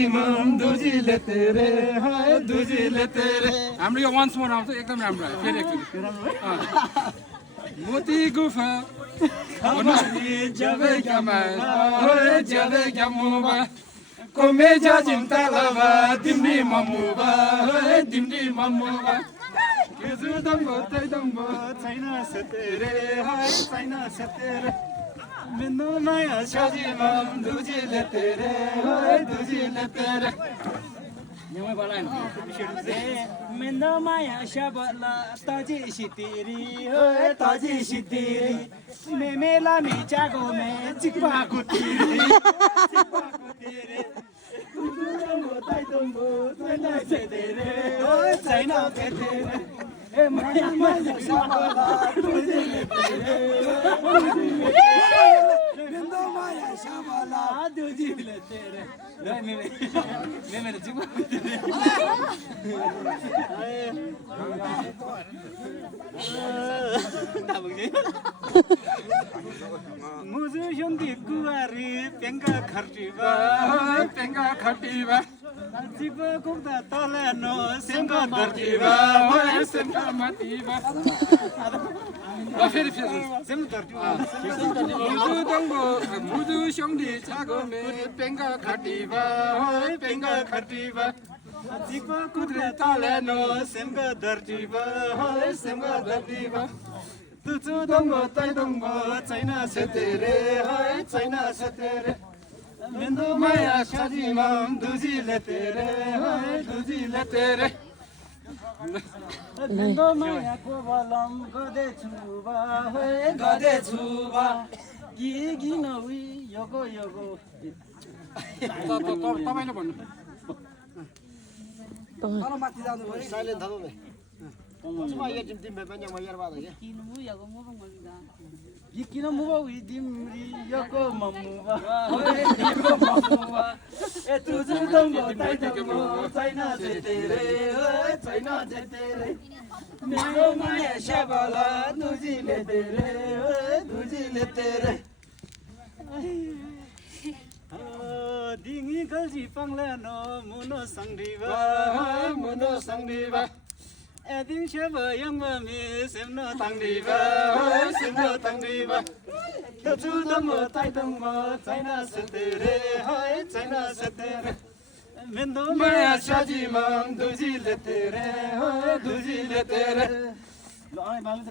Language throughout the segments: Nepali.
शादीमाम दुजीले तेरे हाय दुजीले तेरे हाम्रो यो वन्स मोर आउँछ एकदम राम्रो आयो फेरि एकचोटि मोती गुफा जबे गमुबा कोमेजा जिम्तालाबा दिम्डी ममुबा दिम्डी ममुबा केजु दम्बो तै दम्बो छैन सतेरे हाय छैन सतेरे मिन्दो माया शादीमाम दुजीले तेरे हाय दुजीले तेरे Nyamai balai no. Mendo maya shabala taji shitiri, taji shitiri. Me la mi chago me chikpa kutiri, chikpa kutiri. Tumbo tai tumbo, chaina chetere, chaina chetere. Maya maya shabala taji shitiri. Mendo maya shabala taji shitiri. Me chikpa kutiri. मुझे योंदी कुआरी पेंगा खर्टीबा पेंगा खर्टीबा जीवा कुदा तले नो सेंगा दर्टीबा ओए सेंगा मतीबा फेरि सेंगा दर्टीबा मुझे दंगो मुझे योंदी चागो मे पेंगा खर्टीबा ओए पेंगा खर्टीबा जीवा कुदा तले नो सेंगा दर्टीबा ओए सेंगा दर्टीबा तुझु दंगो ताई दंगो चाइना सेतेरे हाय चाइना सेतेरे मिन्दो माया शादीमाम दुजीले तेरे हाय दुजीले तेरे मिन्दो माया कोबलम गदे छुबा हाय गदे छुबा गी नउई योगो योगो तपाईले भन्नु तर माथि जानु भयो साइलेन्ट थाल्नु नि Cuma ya tim bebenya mayar bada ya. Kina muba wi dimri yoko mamuba. Yoko mamuba. Tuju dongo tai dongo China jetere, China jetere. Mero maya shabala tuji le tere, tuji le tere. Dingi galji pangle no muno sangdiba, muno sangdiba. Ading shaba yang mami semno tangdiba, semno tangdiba. Tuju damo tai damo China setere, hai China setere. Mendo maya shadimam duji le tere, hai duji le tere. Lo ai balu.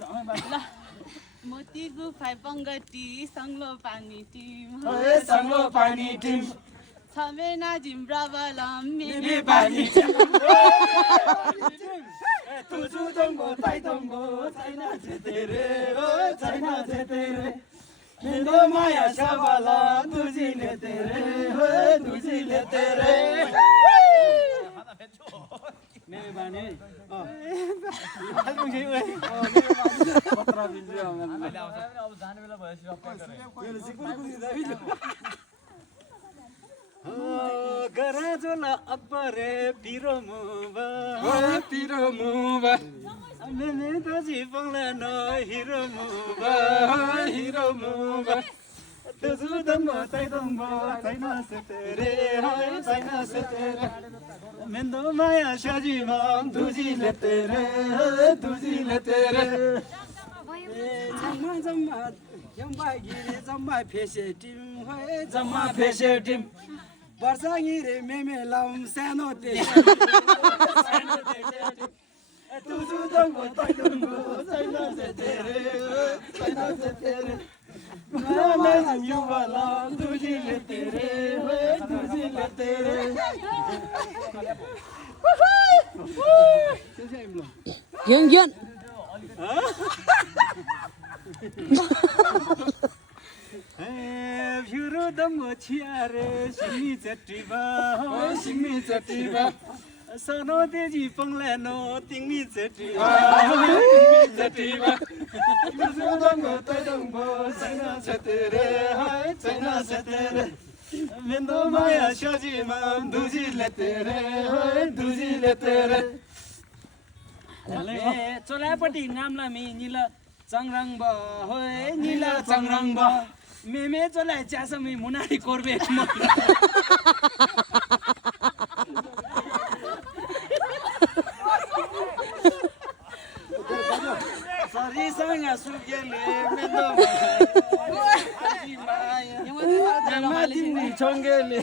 Moti gu phai pangati sanglo pani tim, hai sanglo pani tim. Thame na jimbra balam mi pani tim. तुझु दंगो ताई दंगो चाइना जेतेरे चाइना जेतेरे मिन्दो माया शाबाला तुझीले तेरे तुझीले तेरे मेरे बानी हाल्नु गयो पत्र दिन्छु अहिले अब जाने बेला भएछ सबै गरे यो सिक्नु कुदिदा गराजोला अकबरे पिरो मुबा मेने तजी बंगला नो हिरो मुबा तुझु दम्बो ताई दम्बो चाइना सेतेरे हाय चाइना सेतेरे मेन्दो माया शादीमाम दुजीले तेरे दुजीले तेरे जम्मा जम्मा जम्मा गिरी जम्मा फेसे टिम हाय जम्मा फेसे टिम वर्षागिरे मेमे लाउम सानो ते तुझु दंगो ताई दंगो चाइना सेतेरे मैं युवाला तुझीले तेरे तुझीले तेरे Yun. Vyuro damo chiare simi chatiba Sano teji panglano tingmi chatiba Tuju damo tai damo China setere hai China setere Mendo maya shajimam dujile tere hai dujile tere चोलापट्टि नामला मे नीला चंगरंग ब होय नीला चंगरंग ब मेमे चोला चासमी मुनारी कोरबे रिसँग सुकेले मेन्दो आजी माया Yung mga मा तिमी छङ्गेले